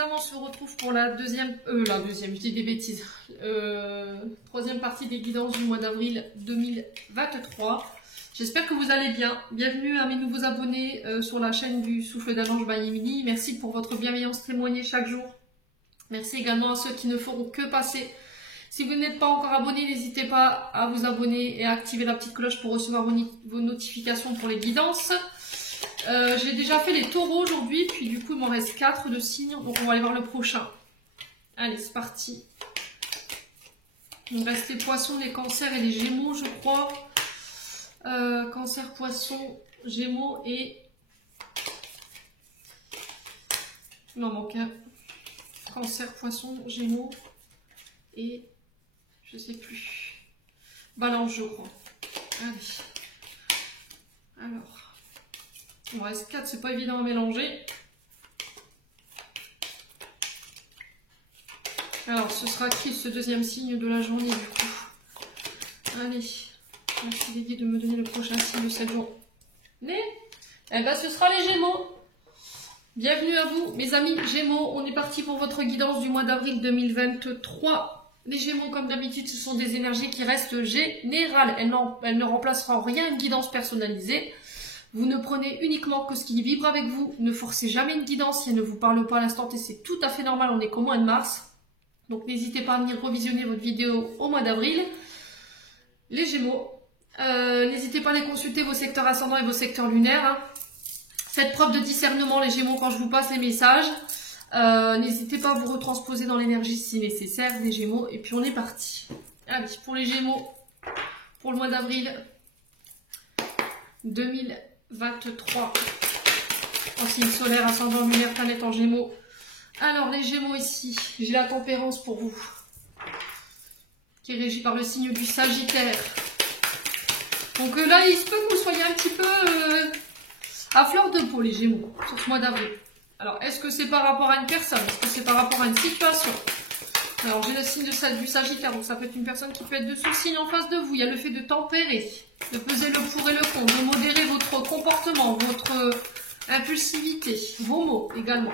amis, on se retrouve pour la deuxième, je dis des bêtises, troisième partie des guidances du mois d'avril 2023. J'espère que vous allez bien. Bienvenue à mes nouveaux abonnés sur la chaîne du Souffle d'un Ange by Emily. Merci pour votre bienveillance témoignée chaque jour. Merci également à ceux qui ne feront que passer. Si vous n'êtes pas encore abonné, n'hésitez pas à vous abonner et à activer la petite cloche pour recevoir vos notifications pour les guidances. J'ai déjà fait les taureaux aujourd'hui, puis du coup il m'en reste 4 de signes, donc on va aller voir le prochain. Allez, c'est parti. Il me reste les poissons, les cancers et les gémeaux, je crois. Cancer, poisson, gémeaux et... Il m'en manque un. Cancer, poisson, gémeaux et... je sais plus. Balance, je crois. Allez. Alors... il me reste 4, c'est pas évident à mélanger. Alors, ce sera qui ce deuxième signe de la journée du coup? Allez, merci les guides de me donner le prochain signe de cette journée. Eh ben, ce sera les Gémeaux. Bienvenue à vous, mes amis Gémeaux. On est parti pour votre guidance du mois d'avril 2023. Les Gémeaux, comme d'habitude, ce sont des énergies qui restent générales. Elles ne remplaceront en rien une guidance personnalisée. Vous ne prenez uniquement que ce qui vibre avec vous. Ne forcez jamais une guidance si elle ne vous parle pas à l'instant T. C'est tout à fait normal, on est qu'au mois de mars. Donc n'hésitez pas à venir revisionner votre vidéo au mois d'avril. Les Gémeaux, n'hésitez pas à aller consulter vos secteurs ascendants et vos secteurs lunaires. Hein. Faites preuve de discernement les Gémeaux quand je vous passe les messages. N'hésitez pas à vous retransposer dans l'énergie si nécessaire, les Gémeaux. Et puis on est parti. Allez, pour les Gémeaux, pour le mois d'avril 2023, en signe solaire, ascendant lunaire, planète en Gémeaux. Alors les Gémeaux ici, j'ai la tempérance pour vous, qui est régie par le signe du Sagittaire. Donc là, il se peut que vous soyez un petit peu à fleur de peau les Gémeaux, sur ce mois d'avril. Alors, est-ce que c'est par rapport à une personne? Est-ce que c'est par rapport à une situation? Alors, j'ai le signe du Sagittaire, donc ça peut être une personne qui peut être de ce signe en face de vous. Il y a le fait de tempérer, de peser le pour et le contre, de modérer votre comportement, votre impulsivité, vos mots également.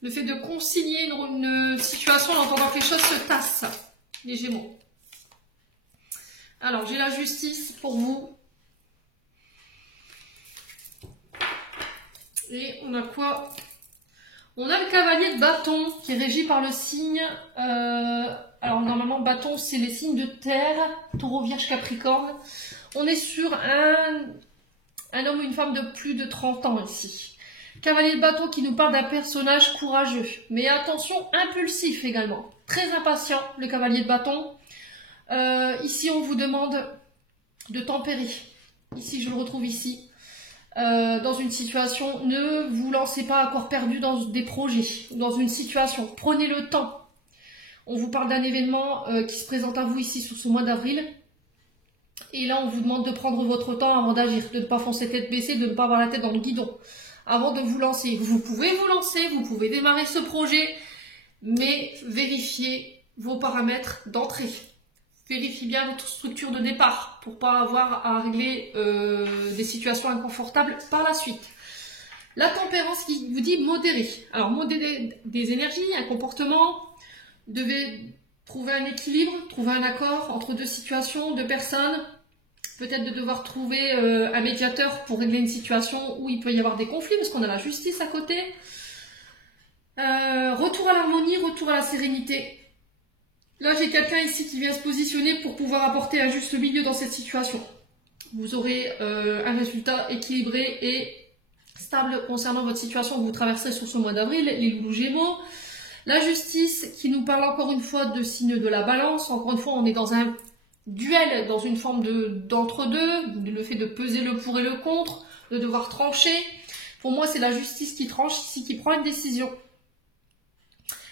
Le fait de concilier une situation en entendant que les choses se tassent, les Gémeaux. Alors, j'ai la justice pour vous. Et on a quoi? On a le cavalier de bâton qui est régi par le signe... alors, normalement, bâton, c'est les signes de terre, taureau, vierge, capricorne. On est sur un homme ou une femme de plus de 30 ans ici. Cavalier de bâton qui nous parle d'un personnage courageux, mais attention, impulsif également. Très impatient, le cavalier de bâton. Ici, on vous demande de tempérer. Ici, je le retrouve ici. Dans une situation, ne vous lancez pas à corps perdu dans des projets, dans une situation. Prenez le temps. On vous parle d'un événement qui se présente à vous ici sur ce mois d'avril. Et là, on vous demande de prendre votre temps avant d'agir, de ne pas foncer tête baissée, de ne pas avoir la tête dans le guidon. Avant de vous lancer, vous pouvez vous lancer, vous pouvez démarrer ce projet, mais vérifiez vos paramètres d'entrée. Vérifiez bien votre structure de départ pour ne pas avoir à régler des situations inconfortables par la suite. La tempérance qui vous dit modérer. Alors, modérer des énergies, un comportement, devez trouver un équilibre, trouver un accord entre deux situations, deux personnes. Peut-être de devoir trouver un médiateur pour régler une situation où il peut y avoir des conflits, parce qu'on a la justice à côté. Retour à l'harmonie, retour à la sérénité. Là, j'ai quelqu'un ici qui vient se positionner pour pouvoir apporter un juste milieu dans cette situation. Vous aurez un résultat équilibré et stable concernant votre situation que vous traversez sur ce mois d'avril, les loulous Gémeaux. La justice qui nous parle encore une fois de signe de la balance. Encore une fois, on est dans un duel, dans une forme d'entre-deux, le fait de peser le pour et le contre, de devoir trancher. Pour moi, c'est la justice qui tranche ici, qui prend une décision.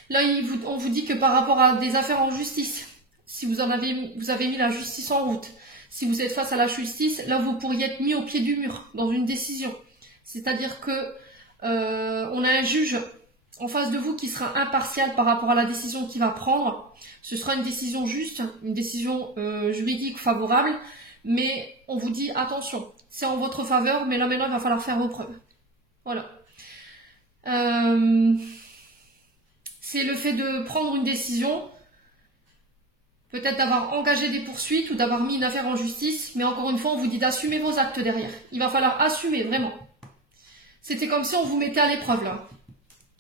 Là, on vous dit que par rapport à des affaires en justice, si vous avez mis la justice en route, si vous êtes face à la justice, là, vous pourriez être mis au pied du mur, dans une décision. C'est-à-dire que on a un juge en face de vous qui sera impartial par rapport à la décision qu'il va prendre. Ce sera une décision juste, une décision juridique favorable, mais on vous dit attention, c'est en votre faveur, mais là maintenant il va falloir faire vos preuves. Voilà. c'est le fait de prendre une décision, peut-être d'avoir engagé des poursuites ou d'avoir mis une affaire en justice, mais encore une fois, on vous dit d'assumer vos actes derrière. Il va falloir assumer, vraiment. C'était comme si on vous mettait à l'épreuve, là,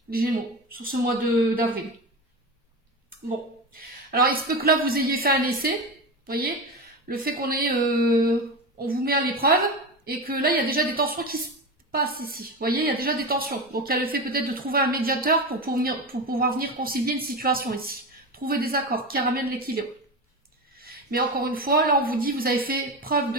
les Gémeaux, sur ce mois d'avril. Bon. Alors, il se peut que là, vous ayez fait un essai, vous voyez, le fait qu'on on vous met à l'épreuve, et que là, il y a déjà des tensions qui se passent ici. Vous voyez, il y a déjà des tensions. Donc, il y a le fait peut-être de trouver un médiateur pour pouvoir venir concilier une situation ici. Trouver des accords qui ramènent l'équilibre. Mais encore une fois, là, on vous dit, vous avez fait preuve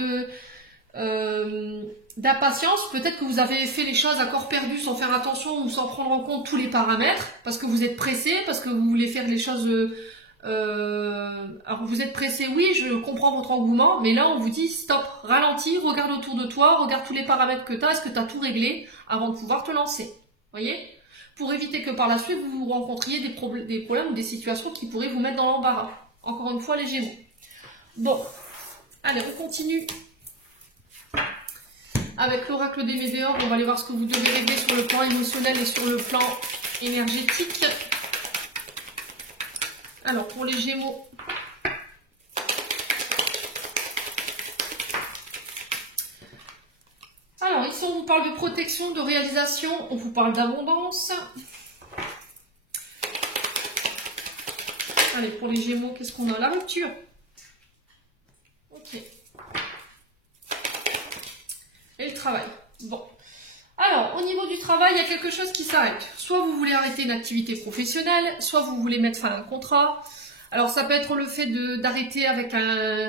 d'impatience. Peut-être que vous avez fait les choses à corps perdu sans faire attention ou sans prendre en compte tous les paramètres, parce que vous êtes pressé, parce que vous voulez faire les choses... alors vous êtes pressé, oui, je comprends votre engouement, mais là on vous dit stop, ralentis, regarde autour de toi, regarde tous les paramètres que tu as, est-ce que tu as tout réglé avant de pouvoir te lancer, voyez, pour éviter que par la suite vous rencontriez des problèmes ou des situations qui pourraient vous mettre dans l'embarras. Encore une fois, les Gémeaux. Bon, allez, on continue avec l'oracle des Météores. On va aller voir ce que vous devez régler sur le plan émotionnel et sur le plan énergétique. Alors, pour les Gémeaux, alors ici on vous parle de protection, de réalisation, on vous parle d'abondance. Allez, pour les Gémeaux, qu'est-ce qu'on a? La rupture. Ok. Et le travail. Bon. Alors, au niveau du travail, il y a quelque chose qui s'arrête. Soit vous voulez arrêter une activité professionnelle, soit vous voulez mettre fin à un contrat. Alors, ça peut être le fait d'arrêter avec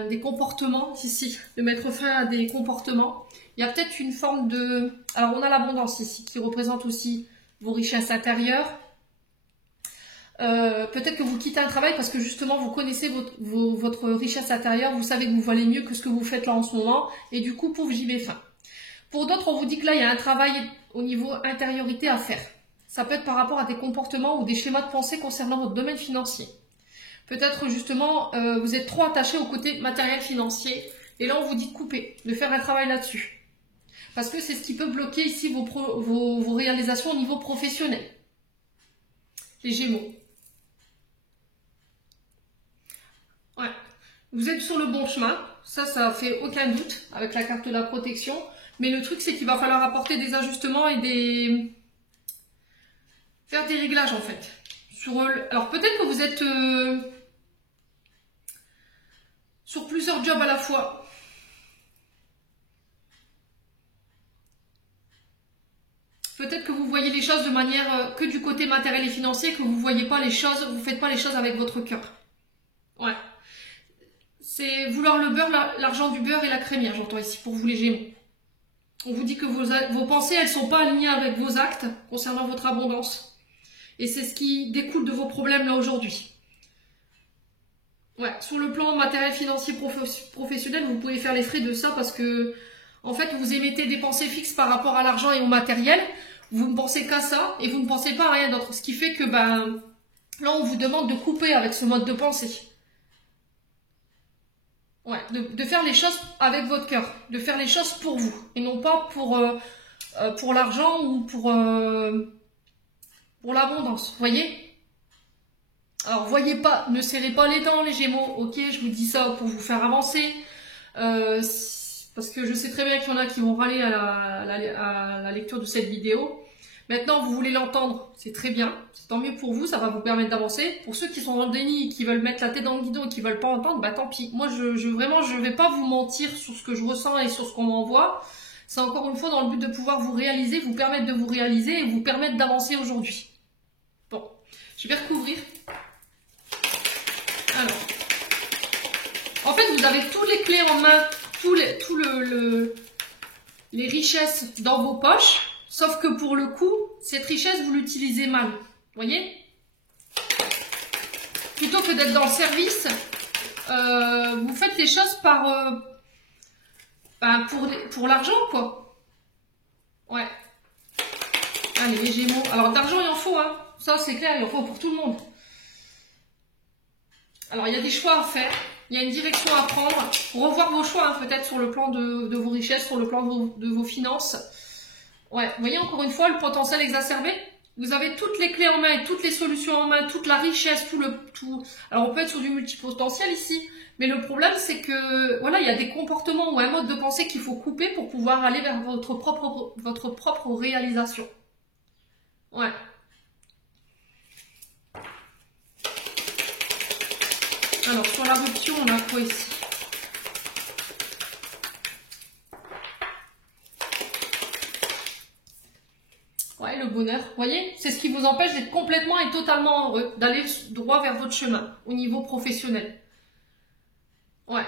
des comportements, ici, de mettre fin à des comportements. Il y a peut-être une forme de... Alors, on a l'abondance ici, qui représente aussi vos richesses intérieures. Peut-être que vous quittez un travail parce que justement, vous connaissez votre richesse intérieure, vous savez que vous valez mieux que ce que vous faites là en ce moment, et du coup, pouf, j'y mets fin. Pour d'autres, on vous dit que là, il y a un travail au niveau intériorité à faire. Ça peut être par rapport à des comportements ou des schémas de pensée concernant votre domaine financier. Peut-être justement, vous êtes trop attaché au côté matériel financier. Et là, on vous dit de couper, de faire un travail là-dessus. Parce que c'est ce qui peut bloquer ici vos réalisations au niveau professionnel. Les Gémeaux. Ouais. Vous êtes sur le bon chemin. Ça fait aucun doute avec la carte de la protection. Mais le truc, c'est qu'il va falloir apporter des ajustements et faire des réglages, en fait. Alors, peut-être que vous êtes sur plusieurs jobs à la fois. Peut-être que vous voyez les choses de manière que du côté matériel et financier, que vous ne voyez pas les choses, vous ne faites pas les choses avec votre cœur. Ouais. C'est vouloir le beurre, l'argent du beurre et la crémière, j'entends ici, pour vous les Gémeaux. On vous dit que vos pensées, elles ne sont pas alignées avec vos actes concernant votre abondance. Et c'est ce qui découle de vos problèmes là aujourd'hui. Ouais, sur le plan matériel, financier, professionnel, vous pouvez faire les frais de ça parce que, en fait, vous émettez des pensées fixes par rapport à l'argent et au matériel. Vous ne pensez qu'à ça et vous ne pensez pas à rien d'autre. Ce qui fait que, ben, là, on vous demande de couper avec ce mode de pensée. Ouais, de faire les choses avec votre cœur, de faire les choses pour vous et non pas pour l'argent ou pour l'abondance, voyez? Alors, voyez pas, ne serrez pas les dents les Gémeaux, ok? Je vous dis ça pour vous faire avancer, parce que je sais très bien qu'il y en a qui vont râler à la lecture de cette vidéo. Maintenant, vous voulez l'entendre, c'est très bien, c'est tant mieux pour vous, ça va vous permettre d'avancer. Pour ceux qui sont dans le déni, qui veulent mettre la tête dans le guidon et qui veulent pas entendre, bah tant pis. Moi, vraiment, je vais pas vous mentir sur ce que je ressens et sur ce qu'on m'envoie. C'est encore une fois dans le but de pouvoir vous réaliser, vous permettre de vous réaliser et vous permettre d'avancer aujourd'hui. Bon, je vais recouvrir. Alors, en fait, vous avez tous les clés en main, les richesses dans vos poches. Sauf que pour le coup, cette richesse, vous l'utilisez mal. Vous voyez? Plutôt que d'être dans le service, vous faites les choses pour l'argent, quoi. Ouais. Allez, les Gémeaux. Alors, d'argent, il en faut, hein. Ça, c'est clair, il en faut pour tout le monde. Alors, il y a des choix à faire. Il y a une direction à prendre. Revoir vos choix, hein, peut-être sur le plan de vos richesses, sur le plan de vos finances. Ouais, vous voyez encore une fois le potentiel exacerbé, Vous avez toutes les clés en main et toutes les solutions en main, toute la richesse, tout. Alors on peut être sur du multipotentiel ici, mais le problème c'est que voilà, il y a des comportements ou un mode de pensée qu'il faut couper pour pouvoir aller vers votre propre réalisation. Ouais. Alors sur la rupture, on a quoi ici? Ouais, le bonheur, vous voyez, c'est ce qui vous empêche d'être complètement et totalement heureux, d'aller droit vers votre chemin, au niveau professionnel. Ouais.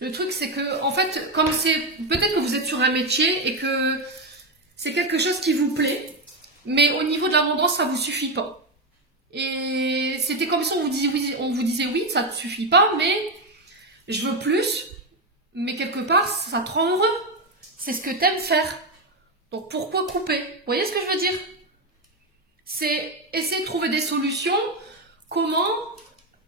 Le truc, c'est que, en fait, comme c'est, peut-être que vous êtes sur un métier et que c'est quelque chose qui vous plaît, mais au niveau de l'abondance, ça vous suffit pas. Et c'était comme si on vous disait oui, ça ne suffit pas, mais je veux plus. Mais quelque part, ça te rend heureux. C'est ce que tu aimes faire. Donc pourquoi couper? Vous voyez ce que je veux dire? C'est essayer de trouver des solutions. Comment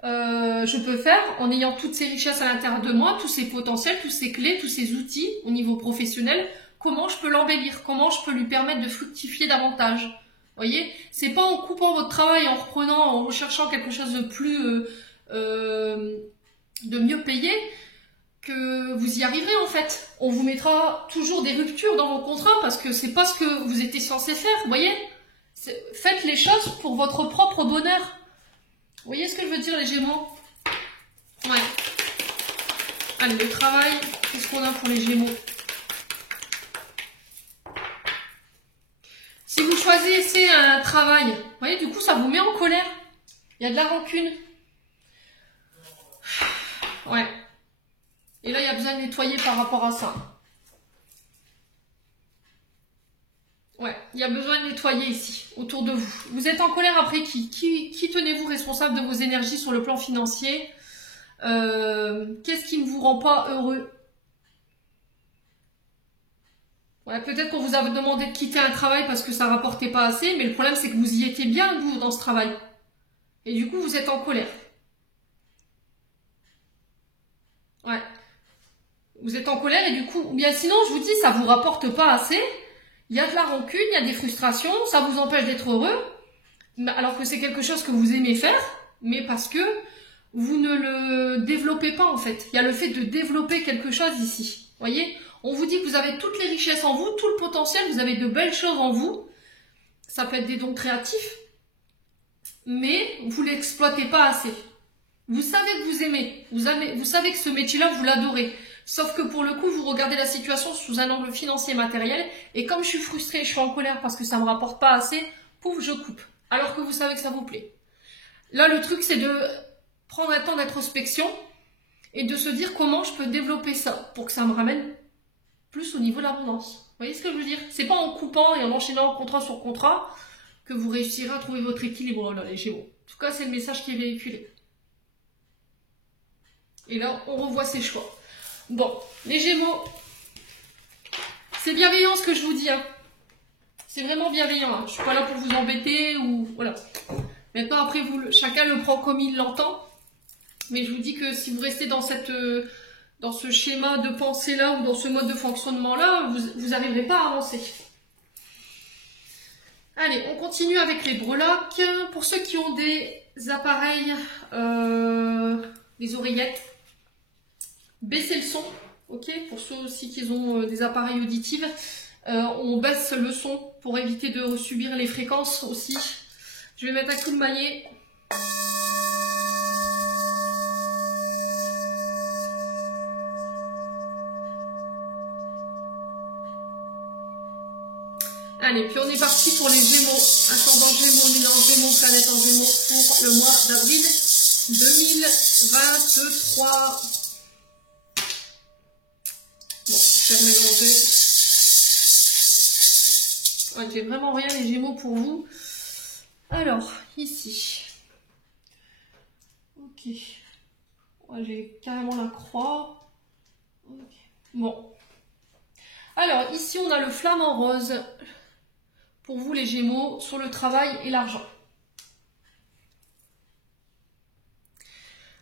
je peux faire en ayant toutes ces richesses à l'intérieur de moi, tous ces potentiels, tous ces clés, tous ces outils au niveau professionnel. Comment je peux l'embellir? Comment je peux lui permettre de fructifier davantage? Vous voyez? C'est pas en coupant votre travail, en reprenant, en recherchant quelque chose de plus, de mieux payé, que vous y arriverez en fait. On vous mettra toujours des ruptures dans vos contrats parce que c'est pas ce que vous étiez censé faire, vous voyez? Faites les choses pour votre propre bonheur. Vous voyez ce que je veux dire les Gémeaux? Ouais. Allez, le travail, qu'est-ce qu'on a pour les Gémeaux? Si vous choisissez un travail, vous voyez, du coup ça vous met en colère. Il y a de la rancune. Ouais. Et là, il y a besoin de nettoyer par rapport à ça. Ouais, il y a besoin de nettoyer ici, autour de vous. Vous êtes en colère après qui tenez-vous responsable de vos énergies sur le plan financier? Qu'est-ce qui ne vous rend pas heureux? Ouais, peut-être qu'on vous a demandé de quitter un travail parce que ça rapportait pas assez, mais le problème c'est que vous y étiez bien, vous, dans ce travail. Et du coup, vous êtes en colère. Ouais. Vous êtes en colère et du coup, ou bien sinon, je vous dis, ça vous rapporte pas assez. Il y a de la rancune, il y a des frustrations, ça vous empêche d'être heureux, alors que c'est quelque chose que vous aimez faire, mais parce que vous ne le développez pas en fait. Il y a le fait de développer quelque chose ici. Vous voyez? On vous dit que vous avez toutes les richesses en vous, tout le potentiel, vous avez de belles choses en vous. Ça peut être des dons créatifs, mais vous ne l'exploitez pas assez. Vous savez que vous aimez, vous savez que ce métier-là, vous l'adorez. Sauf que pour le coup, vous regardez la situation sous un angle financier matériel, et comme je suis frustrée, je suis en colère parce que ça ne me rapporte pas assez, pouf, je coupe. Alors que vous savez que ça vous plaît. Là, le truc, c'est de prendre un temps d'introspection et de se dire comment je peux développer ça pour que ça me ramène plus au niveau de l'abondance. Vous voyez ce que je veux dire? C'est pas en coupant et en enchaînant contrat sur contrat que vous réussirez à trouver votre équilibre, là, les Gémeaux. En tout cas, c'est le message qui est véhiculé. Et là, on revoit ses choix. Bon, les Gémeaux, c'est bienveillant ce que je vous dis. Hein. C'est vraiment bienveillant. Hein. Je suis pas là pour vous embêter ou voilà. Maintenant, après, chacun le prend comme il l'entend. Mais je vous dis que si vous restez dans ce schéma de pensée-là ou dans ce mode de fonctionnement-là, vous n'arriverez pas à avancer. Allez, on continue avec les breloques. Pour ceux qui ont des appareils, des oreillettes, baissez le son. Ok, pour ceux aussi qui ont des appareils auditifs, on baisse le son pour éviter de subir les fréquences aussi. Je vais mettre un coup de maillet. Allez, puis on est parti pour les Gémeaux. Ascendant Gémeaux, on est dans Gémeaux, planète en Gémeaux pour le mois d'avril 2023. Bon, je vais mélanger. Ouais, j'ai vraiment rien les Gémeaux pour vous. Alors, ici. Ok. Ouais, j'ai carrément la croix. Okay. Bon. Alors, ici, on a le flamant rose. Pour vous les Gémeaux, sur le travail et l'argent.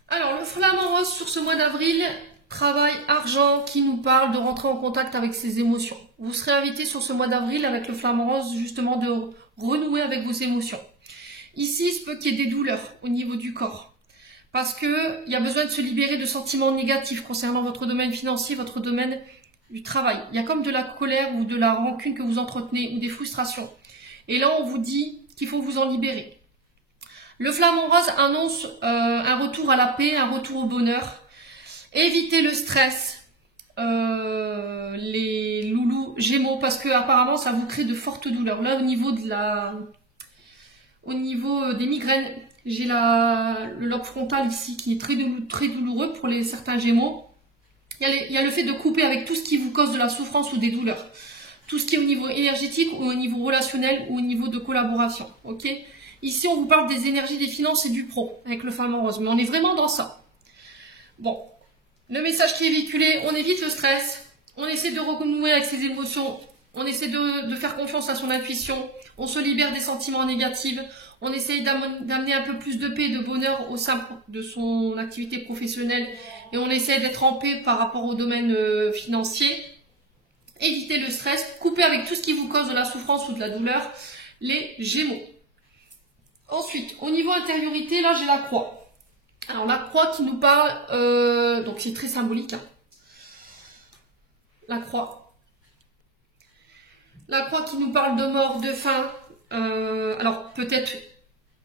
Alors, le flamant rose sur ce mois d'avril, travail, argent, qui nous parle de rentrer en contact avec ses émotions. Vous serez invité sur ce mois d'avril avec le flamant rose justement de renouer avec vos émotions. Ici, il se peut qu'il y ait des douleurs au niveau du corps. Parce que il y a besoin de se libérer de sentiments négatifs concernant votre domaine financier, votre domaine du travail. Il y a comme de la colère ou de la rancune que vous entretenez ou des frustrations. Et là, on vous dit qu'il faut vous en libérer. Le flamant rose annonce un retour à la paix, un retour au bonheur. Évitez le stress, les loulous Gémeaux, parce que apparemment ça vous crée de fortes douleurs. Là, au niveau des migraines, j'ai le lobe frontal ici qui est très douloureux pour certains Gémeaux. Il y a le fait de couper avec tout ce qui vous cause de la souffrance ou des douleurs. Tout ce qui est au niveau énergétique ou au niveau relationnel ou au niveau de collaboration. Ok ? Ici, on vous parle des énergies, des finances et du pro avec le flamant rose. Mais on est vraiment dans ça. Bon. Le message qui est véhiculé, on évite le stress. On essaie de renouer avec ses émotions. On essaie de faire confiance à son intuition. On se libère des sentiments négatifs. On essaye d'amener un peu plus de paix et de bonheur au sein de son activité professionnelle. Et on essaie d'être en paix par rapport au domaine financier. Évitez le stress. Coupez avec tout ce qui vous cause de la souffrance ou de la douleur. Les Gémeaux. Ensuite, au niveau intériorité, là j'ai la croix. Alors la croix qui nous parle, donc c'est très symbolique. Hein. La croix. La croix qui nous parle de mort, de fin. Alors peut-être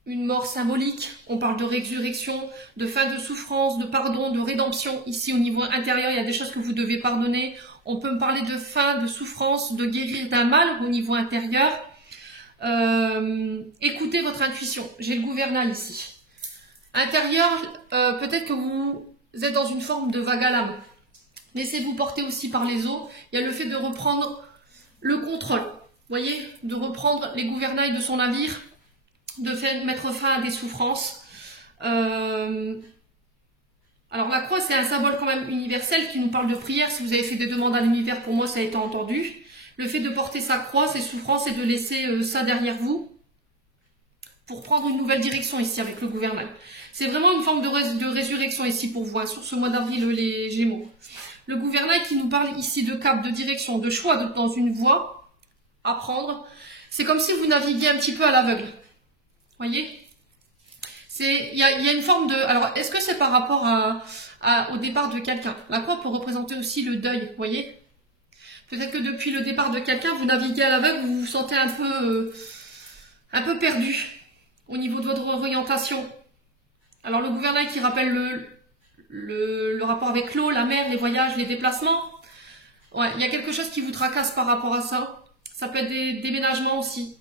une mort symbolique. On parle de résurrection, de fin de souffrance, de pardon, de rédemption. Ici au niveau intérieur, il y a des choses que vous devez pardonner. On peut me parler de fin, de souffrance, de guérir d'un mal au niveau intérieur. Écoutez votre intuition. J'ai le gouvernail ici. Intérieur, peut-être que vous êtes dans une forme de vague à l'âme. Laissez-vous porter aussi par les eaux. Il y a le fait de reprendre le contrôle. Vous voyez, de reprendre les gouvernails de son navire, de mettre fin à des souffrances. Alors la croix, c'est un symbole quand même universel qui nous parle de prière. Si vous avez fait des demandes à l'univers, pour moi, ça a été entendu. Le fait de porter sa croix, ses souffrances et de laisser ça derrière vous pour prendre une nouvelle direction ici avec le gouvernail. C'est vraiment une forme de résurrection ici pour vous, hein, sur ce mois d'avril, les Gémeaux. Le gouvernail qui nous parle ici de cap, de direction, de choix dans une voie à prendre. C'est comme si vous naviguiez un petit peu à l'aveugle. Voyez ? Il y a une forme de... Alors, est-ce que c'est par rapport au départ de quelqu'un? La croix peut représenter aussi le deuil, voyez ? Peut-être que depuis le départ de quelqu'un, vous naviguez à l'aveugle, vous vous sentez un peu perdu au niveau de votre orientation. Alors le gouvernail qui rappelle le rapport avec l'eau, la mer, les voyages, les déplacements. Ouais, il y a quelque chose qui vous tracasse par rapport à ça. Ça peut être des déménagements aussi.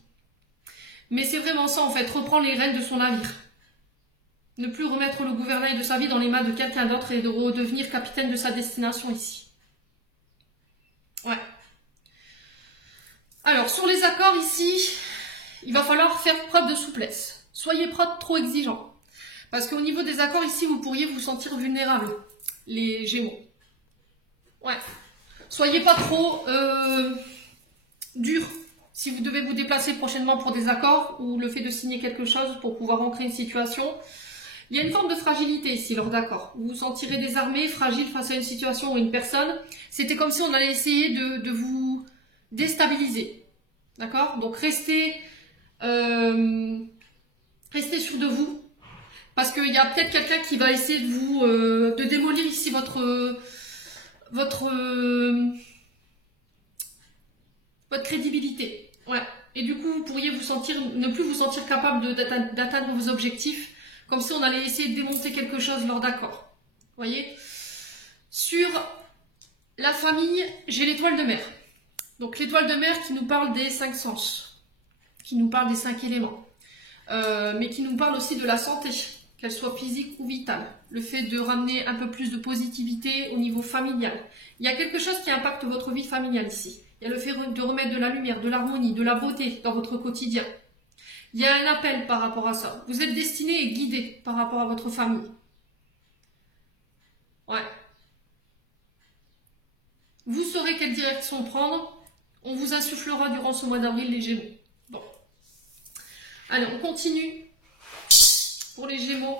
Mais c'est vraiment ça en fait, reprendre les rênes de son navire. Ne plus remettre le gouvernail de sa vie dans les mains de quelqu'un d'autre et de redevenir capitaine de sa destination ici. Ouais. Alors sur les accords ici, il va falloir faire preuve de souplesse. Soyez pas trop exigeants. Parce qu'au niveau des accords, ici, vous pourriez vous sentir vulnérable, les Gémeaux. Ouais. Soyez pas trop dur si vous devez vous déplacer prochainement pour des accords ou le fait de signer quelque chose pour pouvoir ancrer une situation. Il y a une forme de fragilité ici lors d'accords. Vous vous sentirez désarmé, fragile face à une situation ou une personne. C'était comme si on allait essayer de vous déstabiliser. D'accord? Donc restez sûr de vous. Parce qu'il y a peut-être quelqu'un qui va essayer de vous de démolir ici votre crédibilité. Ouais. Et du coup, vous pourriez ne plus vous sentir capable d'atteindre vos objectifs, comme si on allait essayer de démonter quelque chose lors d'accords. Voyez? Sur la famille, j'ai l'étoile de mer. Donc l'étoile de mer qui nous parle des 5 sens, qui nous parle des 5 éléments, mais qui nous parle aussi de la santé. Qu'elle soit physique ou vitale, le fait de ramener un peu plus de positivité au niveau familial. Il y a quelque chose qui impacte votre vie familiale ici. Il y a le fait de remettre de la lumière, de l'harmonie, de la beauté dans votre quotidien. Il y a un appel par rapport à ça. Vous êtes destiné et guidé par rapport à votre famille. Ouais. Vous saurez quelle direction prendre. On vous insufflera durant ce mois d'avril les Gémeaux. Bon. Allez, on continue. Pour les Gémeaux,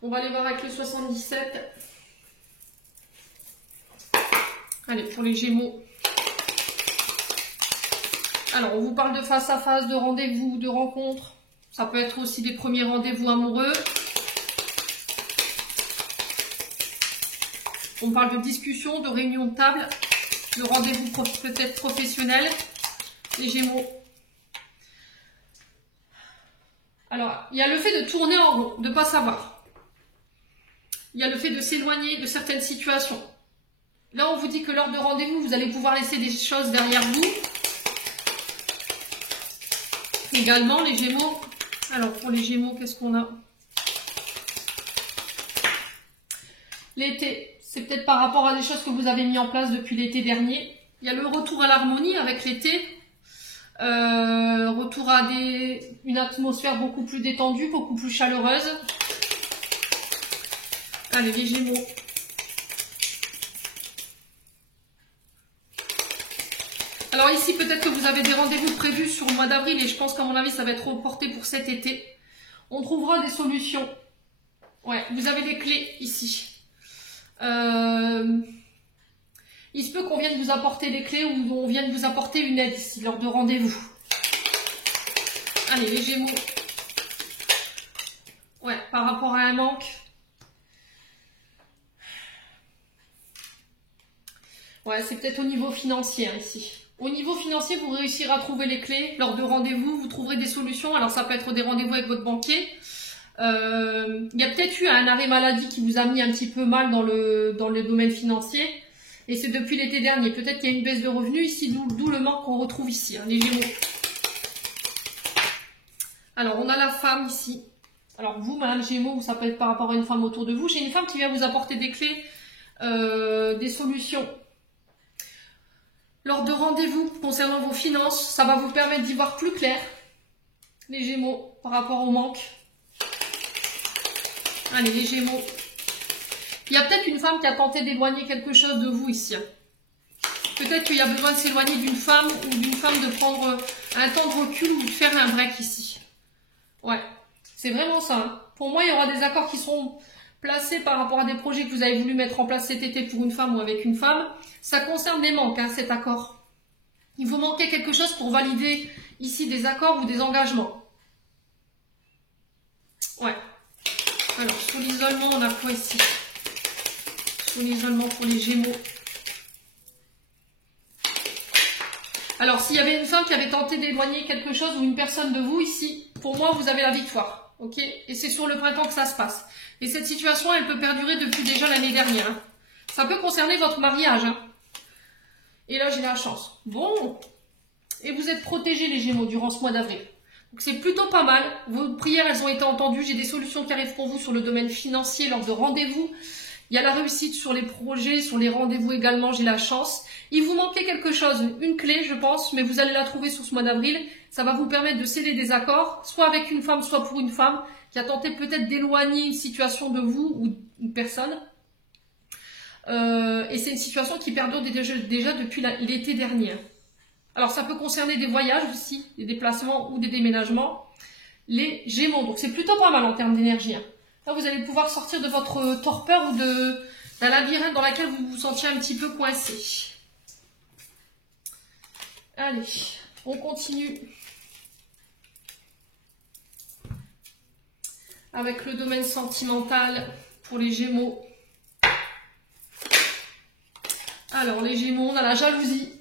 on va aller voir avec le 77. Allez, pour les Gémeaux. Alors, on vous parle de face à face, de rendez-vous, de rencontres. Ça peut être aussi des premiers rendez-vous amoureux. On parle de discussion, de réunion de table, de rendez-vous peut-être professionnel. Les Gémeaux. Alors, il y a le fait de tourner en rond, de ne pas savoir. Il y a le fait de s'éloigner de certaines situations. Là, on vous dit que lors de rendez-vous, vous allez pouvoir laisser des choses derrière vous. Également, les Gémeaux. Alors, pour les Gémeaux, qu'est-ce qu'on a? L'été, c'est peut-être par rapport à des choses que vous avez mis en place depuis l'été dernier. Il y a le retour à l'harmonie avec l'été. Retour à une atmosphère beaucoup plus détendue, beaucoup plus chaleureuse. Allez, les Gémeaux. Alors ici, peut-être que vous avez des rendez-vous prévus sur le mois d'avril et je pense qu'à mon avis, ça va être reporté pour cet été. On trouvera des solutions. Ouais, vous avez des clés ici. Il se peut qu'on vienne vous apporter des clés ou on vienne vous apporter une aide ici lors de rendez-vous. Allez, les Gémeaux. Ouais, par rapport à un manque. Ouais, c'est peut-être au niveau financier ici. Au niveau financier, vous réussirez à trouver les clés. Lors de rendez-vous, vous trouverez des solutions. Alors, ça peut être des rendez-vous avec votre banquier. Il y a peut-être eu un arrêt maladie qui vous a mis un petit peu mal dans le domaine financier. Et c'est depuis l'été dernier. Peut-être qu'il y a une baisse de revenus ici, d'où le manque qu'on retrouve ici, hein, les Gémeaux. Alors, on a la femme ici. Alors, vous, madame Gémeaux, ça peut être par rapport à une femme autour de vous. J'ai une femme qui vient vous apporter des clés, des solutions. Lors de rendez-vous concernant vos finances, ça va vous permettre d'y voir plus clair, les Gémeaux, par rapport au manque. Allez, les Gémeaux. Il y a peut-être une femme qui a tenté d'éloigner quelque chose de vous ici. Peut-être qu'il y a besoin de s'éloigner d'une femme ou d'une femme de prendre un temps de recul ou de faire un break ici. Ouais, c'est vraiment ça. Hein. Pour moi, il y aura des accords qui seront placés par rapport à des projets que vous avez voulu mettre en place cet été pour une femme ou avec une femme. Ça concerne les manques, hein, cet accord. Il vous manquait quelque chose pour valider ici des accords ou des engagements. Ouais. Alors, sur l'isolement, on a quoi ici? Sur l'isolement pour les Gémeaux. Alors, s'il y avait une femme qui avait tenté d'éloigner quelque chose ou une personne de vous ici, pour moi, vous avez la victoire. Ok? Et c'est sur le printemps que ça se passe. Et cette situation, elle peut perdurer depuis déjà l'année dernière. Hein. Ça peut concerner votre mariage. Hein. Et là, j'ai la chance. Bon. Et vous êtes protégés, les Gémeaux, durant ce mois d'avril. Donc, c'est plutôt pas mal. Vos prières, elles ont été entendues. J'ai des solutions qui arrivent pour vous sur le domaine financier lors de rendez-vous. Il y a la réussite sur les projets, sur les rendez-vous également, j'ai la chance. Il vous manquait quelque chose, une clé, je pense, mais vous allez la trouver sur ce mois d'avril. Ça va vous permettre de sceller des accords, soit avec une femme, soit pour une femme, qui a tenté peut-être d'éloigner une situation de vous ou une personne. Et c'est une situation qui perdure déjà depuis l'été dernier. Alors, ça peut concerner des voyages aussi, des déplacements ou des déménagements. Les Gémeaux, donc c'est plutôt pas mal en termes d'énergie. Hein. Là, vous allez pouvoir sortir de votre torpeur ou d'un labyrinthe dans lequel vous vous sentiez un petit peu coincé. Allez, on continue avec le domaine sentimental pour les Gémeaux. Alors, les Gémeaux, on a la jalousie.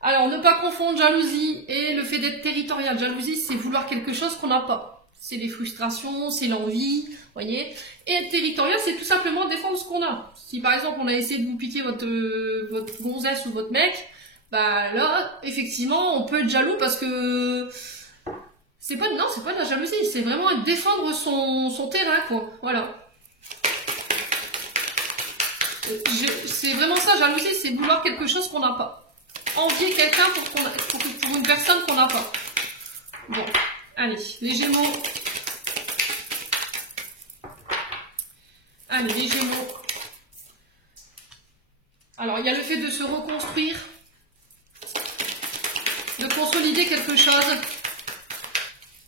Alors, ne pas confondre jalousie et le fait d'être territorial. Jalousie, c'est vouloir quelque chose qu'on n'a pas. C'est les frustrations, c'est l'envie, voyez. Et être territorial, c'est tout simplement défendre ce qu'on a. Si par exemple, on a essayé de vous piquer votre gonzesse ou votre mec, bah là, effectivement, on peut être jaloux parce que c'est pas de la jalousie, c'est vraiment défendre son terrain, quoi. Voilà. C'est vraiment ça, jalousie, c'est vouloir quelque chose qu'on n'a pas. Envier quelqu'un pour une personne qu'on n'a pas. Bon, allez, les Gémeaux. Allez, les Gémeaux. Alors, il y a le fait de se reconstruire, de consolider quelque chose.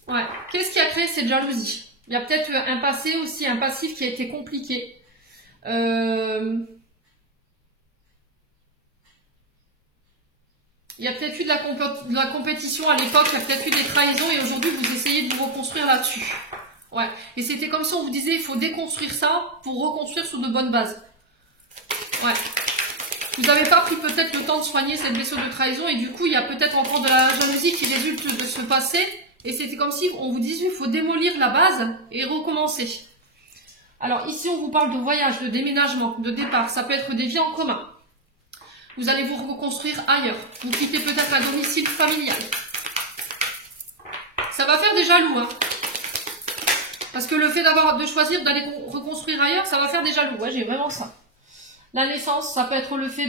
Ouais. Qu'est-ce qui a créé cette jalousie? Il y a peut-être un passé aussi, un passif qui a été compliqué. Il y a peut-être eu de la compétition à l'époque, il y a peut-être eu des trahisons et aujourd'hui vous essayez de vous reconstruire là-dessus. Ouais. Et c'était comme si on vous disait il faut déconstruire ça pour reconstruire sur de bonnes bases. Ouais. Vous n'avez pas pris peut-être le temps de soigner cette blessure de trahison et du coup il y a peut-être encore de la jalousie qui résulte de ce passé. Et c'était comme si on vous disait il faut démolir la base et recommencer. Alors ici on vous parle de voyage, de déménagement, de départ. Ça peut être des vies en commun. Vous allez vous reconstruire ailleurs. Vous quittez peut-être un domicile familial. Ça va faire des jaloux, hein. Parce que le fait de choisir d'aller reconstruire ailleurs, ça va faire des jaloux. Ouais, j'ai vraiment ça. La naissance, ça peut être le fait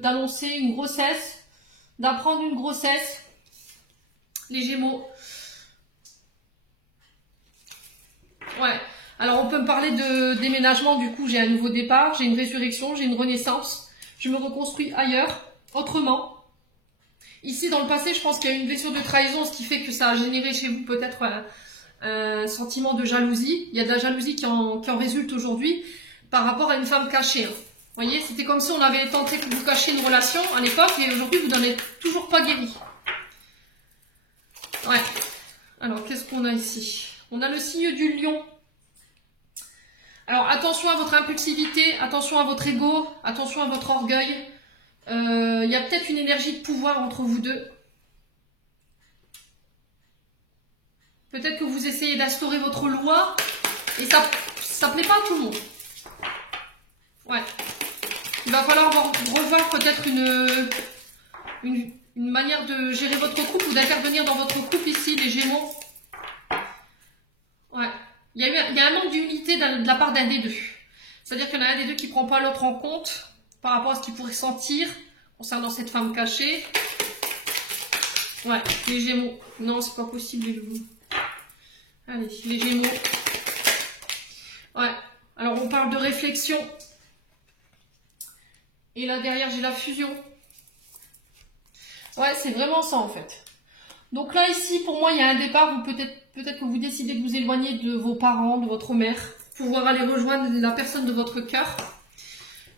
d'annoncer une grossesse, d'apprendre une grossesse. Les Gémeaux. Ouais. Alors on peut me parler de déménagement, du coup j'ai un nouveau départ, j'ai une résurrection, j'ai une renaissance. Je me reconstruis ailleurs, autrement. Ici, dans le passé, je pense qu'il y a eu une blessure de trahison, ce qui fait que ça a généré chez vous peut-être un sentiment de jalousie. Il y a de la jalousie qui en résulte aujourd'hui par rapport à une femme cachée. Hein. Vous voyez, c'était comme si on avait tenté de vous cacher une relation à l'époque et aujourd'hui, vous n'en êtes toujours pas guéri. Ouais. Alors, qu'est-ce qu'on a ici? On a le signe du lion. Alors, attention à votre impulsivité, attention à votre ego, attention à votre orgueil. Il y a peut-être une énergie de pouvoir entre vous deux. Peut-être que vous essayez d'instaurer votre loi et ça plaît pas à tout le monde. Ouais. Il va falloir revoir peut-être une manière de gérer votre couple ou d'intervenir dans votre couple ici, les Gémeaux. Ouais. Il y a un manque d'unité de la part d'un des deux. C'est-à-dire qu'il y en a un des deux qui ne prend pas l'autre en compte par rapport à ce qu'il pourrait sentir concernant cette femme cachée. Ouais, les Gémeaux. Non, c'est pas possible, les Gémeaux. Allez, les Gémeaux. Ouais, alors on parle de réflexion. Et là derrière, j'ai la fusion. Ouais, c'est vraiment ça en fait. Donc là, ici, pour moi, il y a un départ où peut-être que vous décidez de vous éloigner de vos parents, de votre mère, pour pouvoir aller rejoindre la personne de votre cœur.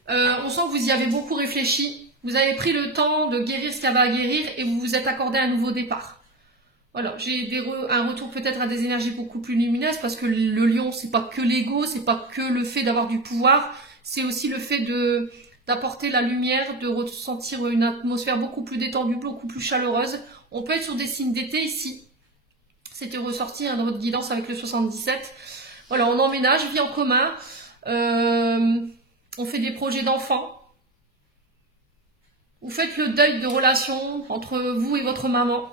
On sent que vous y avez beaucoup réfléchi. Vous avez pris le temps de guérir ce qu'il y avait à guérir et vous vous êtes accordé un nouveau départ. Voilà, j'ai un retour peut-être à des énergies beaucoup plus lumineuses parce que le lion, c'est pas que l'ego, c'est pas que le fait d'avoir du pouvoir, c'est aussi le fait d'apporter la lumière, de ressentir une atmosphère beaucoup plus détendue, beaucoup plus chaleureuse. On peut être sur des signes d'été ici. C'était ressorti dans votre guidance avec le 77. Voilà, on emménage, vie en commun. On fait des projets d'enfants. Vous faites le deuil de relations entre vous et votre maman.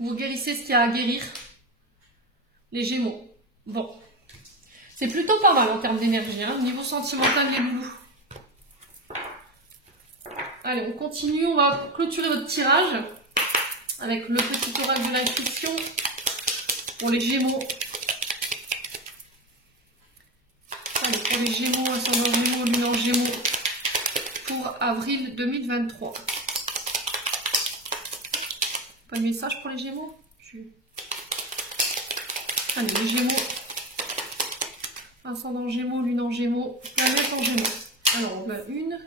Vous guérissez ce qu'il y a à guérir. Les Gémeaux. Bon. C'est plutôt pas mal en termes d'énergie. Hein, niveau sentimental, les loulous. Allez, on continue. On va clôturer votre tirage avec le petit oracle de l'intuition pour les Gémeaux. Allez, pour les Gémeaux, ascendant Gémeaux, lune en Gémeaux, pour avril 2023. Pas de message pour les Gémeaux? Allez, les Gémeaux, ascendant Gémeaux, lune en Gémeaux, planète en Gémeaux. Alors, on a une.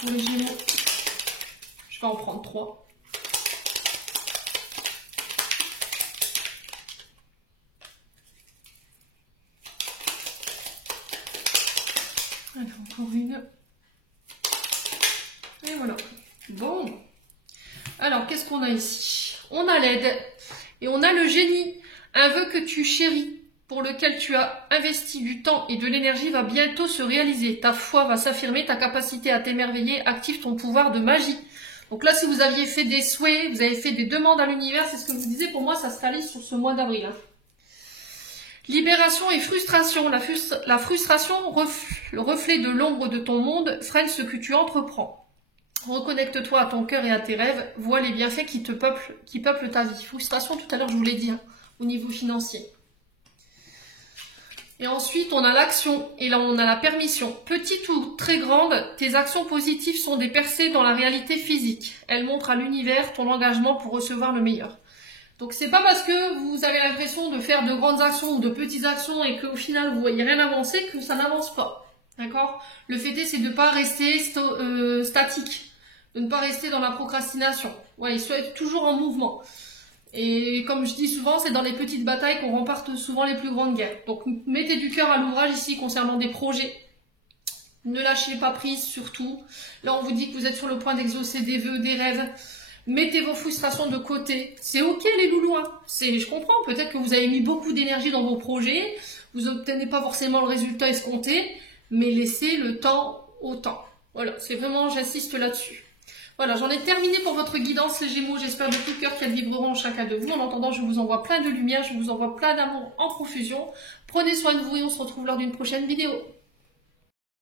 Pour les Gémeaux, je vais en prendre 3. Allez, encore une. Et voilà. Bon. Alors, qu'est-ce qu'on a ici? On a l'aide. Et on a le génie. Un vœu que tu chéris, pour lequel tu as investi du temps et de l'énergie, va bientôt se réaliser. Ta foi va s'affirmer, ta capacité à t'émerveiller active ton pouvoir de magie. Donc là, si vous aviez fait des souhaits, vous avez fait des demandes à l'univers, c'est ce que je vous disais, pour moi, ça se réalise sur ce mois d'avril. Hein. Libération et frustration. La frustration, le reflet de l'ombre de ton monde, freine ce que tu entreprends. Reconnecte-toi à ton cœur et à tes rêves. Vois les bienfaits qui peuplent ta vie. Frustration, tout à l'heure, je vous l'ai dit, hein, au niveau financier. Et ensuite, on a l'action. Et là, on a la permission. Petite ou très grande, tes actions positives sont des percées dans la réalité physique. Elles montrent à l'univers ton engagement pour recevoir le meilleur. Donc, c'est pas parce que vous avez l'impression de faire de grandes actions ou de petites actions et qu'au final, vous voyez rien avancer que ça n'avance pas. D'accord? Le fait est, c'est de ne pas rester statique, de ne pas rester dans la procrastination. Ouais, il faut être toujours en mouvement. Et comme je dis souvent, c'est dans les petites batailles qu'on remporte souvent les plus grandes guerres. Donc mettez du cœur à l'ouvrage ici concernant des projets. Ne lâchez pas prise surtout. Là, on vous dit que vous êtes sur le point d'exaucer des vœux, des rêves. Mettez vos frustrations de côté. C'est ok les loulous. Hein. Je comprends, peut-être que vous avez mis beaucoup d'énergie dans vos projets. Vous n'obtenez pas forcément le résultat escompté. Mais laissez le temps au temps. Voilà, c'est vraiment, j'insiste là-dessus. Voilà, j'en ai terminé pour votre guidance les Gémeaux. J'espère de tout cœur qu'elles vibreront chacun de vous. En attendant, je vous envoie plein de lumière, je vous envoie plein d'amour en profusion. Prenez soin de vous et on se retrouve lors d'une prochaine vidéo.